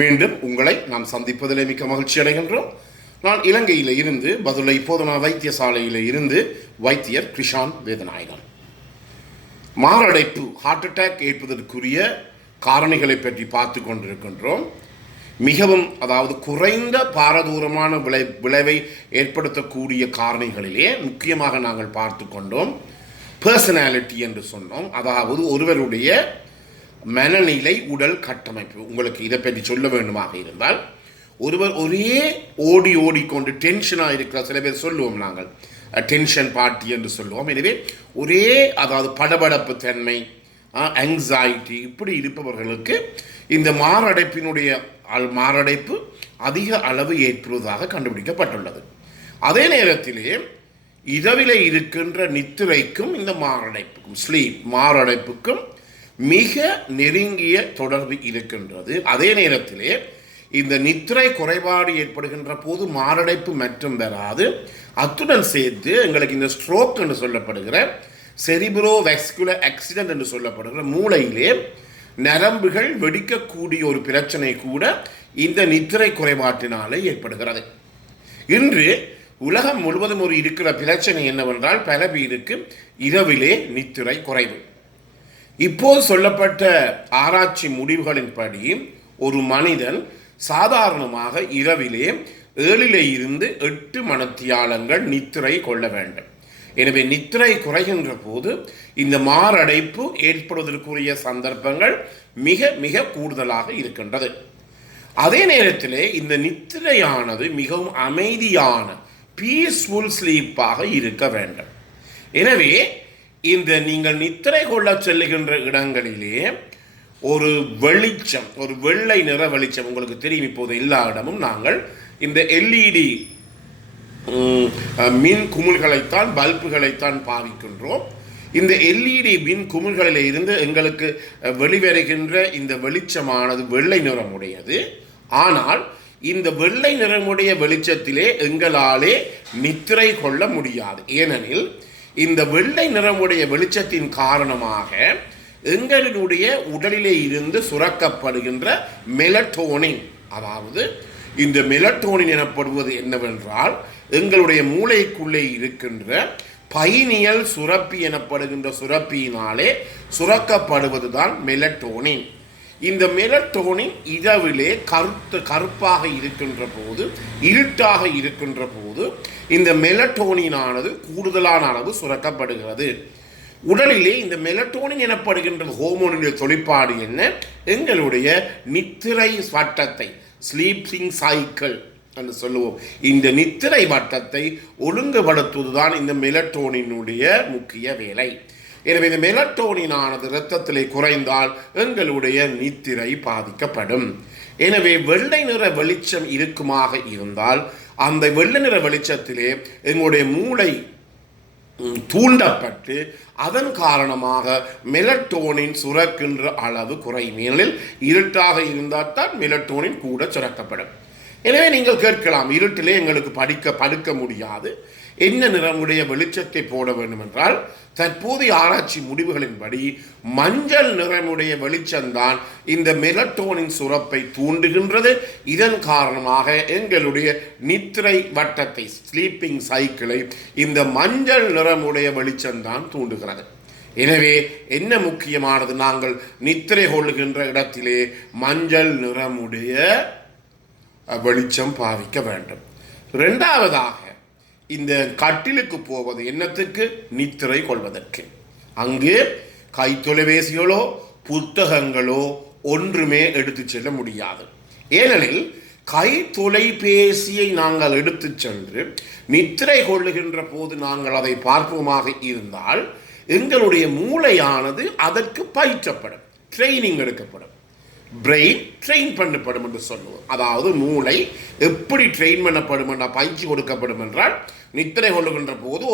மீண்டும் உங்களை நாம் சந்திப்பதிலே மிக்க மகிழ்ச்சி அடைகின்றோம். நான் இலங்கையில் இருந்து பதுளை போதனா வைத்தியசாலையில் இருந்து வைத்தியர் கிருஷான் வேதநாயகன். மாரடைப்பு ஹார்ட் அட்டாக் ஏற்பதற்குரிய காரணிகளை பற்றி பார்த்து கொண்டிருக்கின்றோம். மிகவும் குறைந்த பாரதூரமான விளைவை ஏற்படுத்தக்கூடிய காரணிகளிலே முக்கியமாக நாங்கள் பார்த்து கொண்டோம். பர்சனாலிட்டி என்று சொன்னோம், அதாவது ஒருவருடைய மனநிலை, உடல் கட்டமைப்பு. உங்களுக்கு இதை பற்றி சொல்ல வேண்டுமாக இருந்தால், ஒருவர் ஒரே ஓடிக்கொண்டு டென்ஷனாக இருக்கிற சில பேர் சொல்லுவோம், நாங்கள் டென்ஷன் பார்ட்டி என்று சொல்லுவோம். எனவே ஒரே படபடப்பு தன்மை, ஆங்ஸைட்டி இப்படி இருப்பவர்களுக்கு இந்த மாரடைப்பு அதிக அளவு ஏற்படுவதாக கண்டுபிடிக்கப்பட்டுள்ளது. அதே நேரத்திலே இரவிலே இருக்கின்ற நித்திரைக்கும் இந்த மாரடைப்புக்கும் மிக நெருங்கிய தொடர்பு இருக்கின்றது. அதே நேரத்திலே இந்த நித்திரை குறைபாடு ஏற்படுகின்ற போது மாரடைப்பு மற்றும் வராது. அத்துடன் சேர்த்து எங்களுக்கு இந்த ஸ்ட்ரோக் என்று சொல்லப்படுகிற செரிப்ரோ வாஸ்குலர் ஆக்சிடென்ட் என்று சொல்லப்படுகிற மூளையிலே நரம்புகள் வெடிக்கக்கூடிய ஒரு பிரச்சனை கூட இந்த நித்திரை குறைபாட்டினாலே ஏற்படுகிறது. இன்று உலகம் முழுவதும் இருக்கிற பிரச்சனை என்னவென்றால், பல பேருக்கு இரவிலே நித்திரை குறைவு. இப்போது சொல்லப்பட்ட ஆராய்ச்சி முடிவுகளின்படி ஒரு மனிதன் சாதாரணமாக இரவிலே 7 இருந்து 8 மணித்தியாலங்கள் நித்திரை கொள்ள வேண்டும். எனவே நித்திரை குறைகின்ற போது இந்த மாரடைப்பு ஏற்படுவதற்குரிய சந்தர்ப்பங்கள் மிக மிக கூடுதலாக இருக்கின்றது. அதே நேரத்திலே இந்த நித்திரையானது மிகவும் அமைதியான பீஸ்ஃபுல் ஸ்லீப்பாக இருக்க வேண்டும். எனவே இந்த நீங்கள் நித்திரை கொள்ள செல்லுகின்ற இடங்களிலே ஒரு வெளிச்சம், ஒரு வெள்ளை நிற வெளிச்சம், உங்களுக்கு தெரியும், இப்போது எல்லா இடமும் நாங்கள் இந்த LED மின் குமிழ்களைத்தான், பல்புகளைத்தான் பாவிக்கின்றோம். இந்த LED மின் குமிழ்களில் இருந்து எங்களுக்கு வெளிவருகின்ற இந்த வெளிச்சமானது வெள்ளை நிறமுடையது. ஆனால் இந்த வெள்ளை நிறமுடைய வெளிச்சத்திலே எங்களாலே நித்திரை கொள்ள முடியாது. ஏனெனில் இந்த வெள்ளை நிறமுடைய வெளிச்சத்தின் காரணமாக எங்களுடைய உடலிலே இருந்து சுரக்கப்படுகின்ற மெலட்டோனின், அதாவது இந்த மெலட்டோனின் எனப்படுவது என்னவென்றால், எங்களுடைய மூளைக்குள்ளே இருக்கின்ற பைனியல் சுரப்பி எனப்படுகின்ற சுரப்பியினாலே சுரக்கப்படுவதுதான் மெலட்டோனின். இந்த மெலட்டோனின் இரவிலே கருப்பாக இருக்கின்ற போது, இருட்டாக இருக்கின்ற போது இந்த மெலட்டோனினானது கூடுதலான அளவு சுரக்கப்படுகிறது. உடலிலே இந்த மெலட்டோனின் எனப்படுகின்ற ஹோமோனுடைய தொழிற்பாடு என்ன? எங்களுடைய நித்திரை வட்டத்தை, ஸ்லீப்பிங் சைக்கிள் என்று சொல்லுவோம், இந்த நித்திரை வட்டத்தை ஒழுங்குபடுத்துவதுதான் இந்த மெலட்டோனினுடைய முக்கிய வேலை. எனவே இந்த மெலட்டோனினானது இரத்தத்திலே குறைந்தால் எங்களுடைய நித்திரை பாதிக்கப்படும். எனவே வெள்ளை நிற வெளிச்சம் இருக்குமாக இருந்தால் அந்த வெள்ளை நிற வெளிச்சத்திலே எங்களுடைய மூளை தூண்டப்பட்டு அதன் காரணமாக மெலட்டோனின் சுரக்கின்ற அளவு குறையும். ஏனெனில் இருட்டாக இருந்தால் தான் மெலட்டோனின் கூட சுரக்கப்படும். எனவே நீங்கள் கேட்கலாம், இருட்டிலே எங்களுக்கு படுக்க முடியாது, என்ன நிறமுடைய வெளிச்சத்தை போட வேண்டும் என்றால், தற்போதைய ஆராய்ச்சி முடிவுகளின்படி மஞ்சள் நிறமுடைய வெளிச்சம்தான் இந்த மெலட்டோனின் சுரப்பை தூண்டுகின்றது. இதன் காரணமாக எங்களுடைய நித்திரை வட்டத்தை, ஸ்லீப்பிங் சைக்கிளை இந்த மஞ்சள் நிறமுடைய வெளிச்சம்தான் தூண்டுகிறது. எனவே என்ன முக்கியமானது, நாங்கள் நித்திரை கொள்ளுகின்ற இடத்திலே மஞ்சள் நிறமுடைய வெளிச்சம் பாவிக்க வேண்டும். இரண்டாவதாக, இந்த கட்டிலுக்கு போவது என்னத்துக்கு? நித்திரை கொள்வதற்கு. அங்கு கைத்தொலைபேசிகளோ புத்தகங்களோ ஒன்றுமே எடுத்து செல்ல முடியாது. ஏனெனில் கைத்தொலைபேசியை நாங்கள் எடுத்து சென்று நித்திரை கொள்ளுகின்ற போது நாங்கள் அதை பார்ப்போமாக இருந்தால் எங்களுடைய மூளையானது அதற்கு பயிற்றப்படும், ட்ரைனிங் எடுக்கப்படும், பிரெயின் ட்ரெயின் பண்ணப்படும் என்று சொல்லுவோம். அதாவது மூளை எப்படி ட்ரெயின் பண்ணப்படும் என்ற பயிற்சி கொடுக்கப்படும் என்றால், நித்திரை கொள்ளுகின்ற போது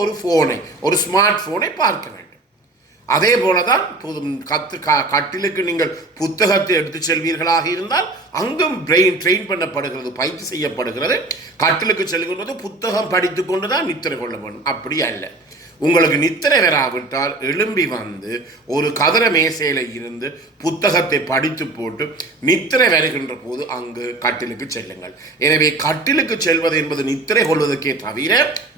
ஒரு ஸ்மார்ட் போனை பார்க்க வேண்டும். அதே போலதான் கட்டிலுக்கு நீங்கள் புத்தகத்தை எடுத்து செல்வீர்களாக இருந்தால் அங்கும் பிரெயின் ட்ரெயின் பண்ணப்படுகிறது, பயிற்சி செய்யப்படுகிறது. கட்டிலுக்கு செல்கின்றது புத்தகம் படித்து கொண்டுதான் நித்திரை கொள்ள வேண்டும், அப்படி அல்ல. உங்களுக்கு நித்திரை வராவிட்டால் எழும்பி வந்து ஒரு கதற மேசையில் இருந்து புத்தகத்தை படித்து போட்டு நித்திரை வருகின்ற போது அங்கு கட்டிலுக்கு செல்லுங்கள். எனவே கட்டிலுக்கு செல்வது என்பது நித்திரை கொள்வதற்கே தவிர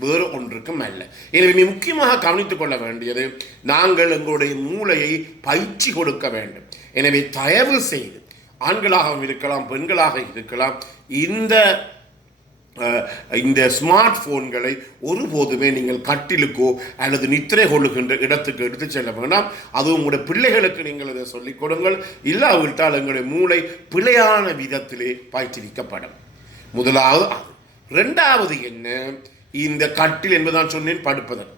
வேறு ஒன்றுக்கும் அல்ல. எனவே முக்கியமாக கவனித்துக் கொள்ள வேண்டியது, நாங்கள் எங்களுடைய மூளையை பயிற்சி கொடுக்க வேண்டும். எனவே தயவு செய்து ஆண்களாகவும் இருக்கலாம் பெண்களாக இருக்கலாம், இந்த ஸ்மார்ட் போன்களை ஒருபோதுமே நீங்கள் கட்டிலுக்கோ அல்லது நித்திரை கொள்ளுகின்ற இடத்துக்கு எடுத்து செல்ல வேண்டாம். அது உங்களுடைய பிள்ளைகளுக்கு நீங்கள் இதை சொல்லிக் கொடுங்கள். இல்லாவிட்டால் எங்களுடைய மூளை பிழையான விதத்திலே பயிற்றுவிக்கப்படும். முதலாவது அது. இரண்டாவது என்ன, இந்த கட்டில் என்பதுதான் சொன்னேன், படுப்பதற்கு.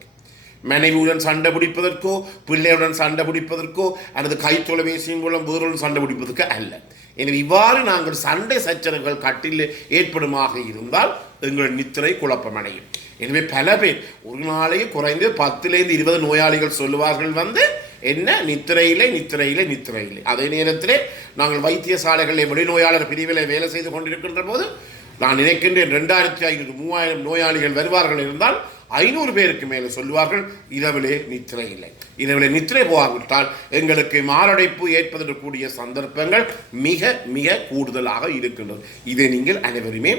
மனைவியுடன் சண்டை பிடிப்பதற்கோ பிள்ளையுடன் சண்டை பிடிப்பதற்கோ அல்லது கைத்தொலைபேசியின் மூலம் வேறொரு சண்டை பிடிப்பதற்கு அல்ல. எனவே இவ்வாறு நாங்கள் சண்டை சச்சரவுகள் கட்டில் ஏற்படுமாக இருந்தால் எங்கள் நித்திரை குழப்பமடையும். எனவே பல பேர் ஒரு நாளைக்கு குறைந்து 10-20 நோயாளிகள் சொல்லுவார்கள் என்ன நித்திரையிலே. அதே நேரத்திலே நாங்கள் வைத்தியசாலைகளில் வெளிநோயாளர் பிரிவில் வேலை செய்து கொண்டிருக்கின்ற போது நான் நினைக்கின்றேன் 2500-3000 நோயாளிகள் வருவார்கள் இருந்தால் 500 பேருக்கு மேலே சொல்லுவார்கள் இரவிலே நித்திரை இல்லை. இரவிலே நித்திரை போகாவிட்டால் எங்களுக்கு மாரடைப்பு ஏற்பதற்கூடிய சந்தர்ப்பங்கள் மிக மிக கூடுதலாக இருக்கின்றது. இதை நீங்கள் அனைவருமே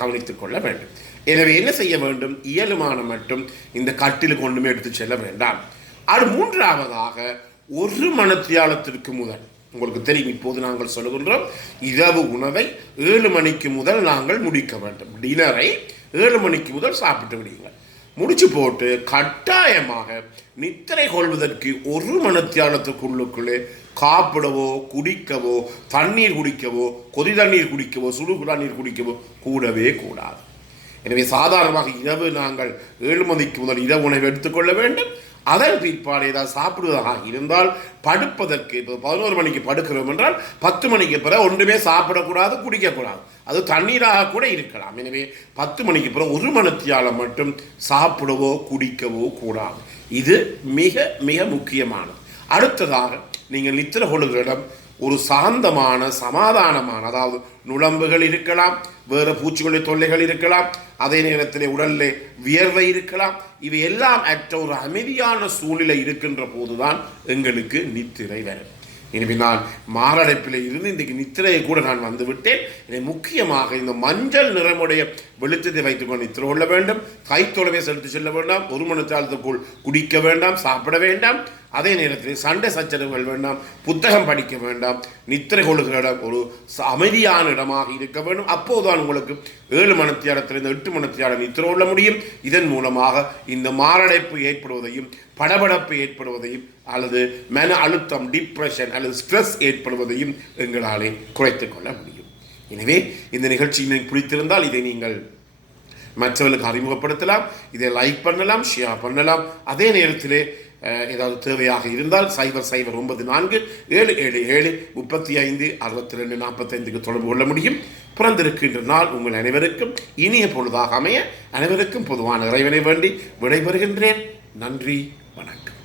கவனித்துக் கொள்ள வேண்டும். எனவே என்ன செய்ய வேண்டும், இயலுமான மட்டும் இந்த கட்டிலுக்கு ஒன்றுமே எடுத்து செல்ல வேண்டாம். அது மூன்றாவதாக 1 மணித்தியாலத்திற்கு முதல், உங்களுக்கு தெரியும் இப்போது நாங்கள் சொல்லுகின்றோம், இரவு உணவை 7 மணிக்கு முதல் நாங்கள் முடிக்க வேண்டும். டினரை 7 மணிக்கு முதல் சாப்பிட்டு விடுங்கள். முடிச்சு போட்டு கட்டாயமாக நித்திரை கொள்வதற்கு 1 மணித்தியாலத்துக்குள்ளுக்குள்ளே சாப்பிடவோ குடிக்கவோ தண்ணீர் குடிக்கவோ கொதி தண்ணீர் குடிக்கவோ சுடு தண்ணீர் குடிக்கவோ கூடவே கூடாது. எனவே சாதாரணமாக இரவு நாங்கள் 7 மணிக்கு முதல் இரவு உணவை எடுத்துக்கொள்ள வேண்டும். அதன் பிற்பாடு ஏதாவது சாப்பிடுவதாக இருந்தால் படுப்பதற்கு, இப்போ 11 மணிக்கு படுக்கிறோம் என்றால் 10 மணிக்கு பிறகு ஒன்றுமே சாப்பிடக்கூடாது, குடிக்கக்கூடாது. அது தண்ணீராக கூட இருக்கலாம். எனவே 10 மணிக்கு பிறகு 1 மணித்தியாலம் மட்டும் சாப்பிடவோ குடிக்கவோ கூடாது. இது மிக மிக முக்கியமானது. அடுத்ததாக நீங்கள் நித்திரை கொள்ளுகிற இடம் ஒரு சாந்தமான சமாதானமான, அதாவது நுழம்புகள் இருக்கலாம், வேறு பூச்சிகளுடைய தொல்லைகள் இருக்கலாம், அதே நேரத்தில் உடலில் வியர்வை இருக்கலாம். இவை எல்லாம் அற்ற ஒரு அமைதியான சூழ்நிலை இருக்கின்ற போதுதான் எங்களுக்கு நித்திரை வரும். எனவே நான் மாரடைப்பில் இருந்து இன்றைக்கு நித்திரையை கூட நான் வந்துவிட்டேன். இதை முக்கியமாக இந்த மஞ்சள் நிறமுடைய வெளிச்சத்தை வைத்துக்கொண்டு நித்திரை கொள்ள வேண்டும். கைத்தொலைவை செலுத்தி செல்ல வேண்டாம். 1 மணித்தியாலத்துக்குள் குடிக்க வேண்டாம், சாப்பிட வேண்டாம். அதே நேரத்தில் சண்டை சச்சரவுகள் வேண்டாம், புத்தகம் படிக்க வேண்டாம். நித்திரை கொள்ளுகிற இடம் ஒரு அமைதியான இடமாக இருக்க வேண்டும். அப்போதுதான் உங்களுக்கு 7 மணித்தியாலத்திலிருந்து 8 மணித்தியாலம் நித்திரை கொள்ள முடியும். இதன் மூலமாக இந்த மாரடைப்பு ஏற்படுவதையும் படபடப்பு ஏற்படுவதையும் அல்லது மன அழுத்தம், டிப்ரெஷன் அல்லது ஸ்ட்ரெஸ் ஏற்படுவதையும் எங்களாலே குறைத்துக் கொள்ள முடியும். எனவே இந்த நிகழ்ச்சி எனக்கு பிடித்திருந்தால் இதை நீங்கள் மற்றவர்களுக்கு அறிமுகப்படுத்தலாம், இதை லைக் பண்ணலாம், ஷேர் பண்ணலாம். அதே நேரத்திலே ஏதாவது தேவையாக இருந்தால் 009477756245 தொடர்பு கொள்ள முடியும். பிறந்திருக்கின்ற நாள் உங்கள் அனைவருக்கும் இனிய பொழுதாக அமைய அனைவருக்கும் பொதுவான இறைவனை வேண்டி விடைபெறுகின்றேன். நன்றி, வணக்கம்.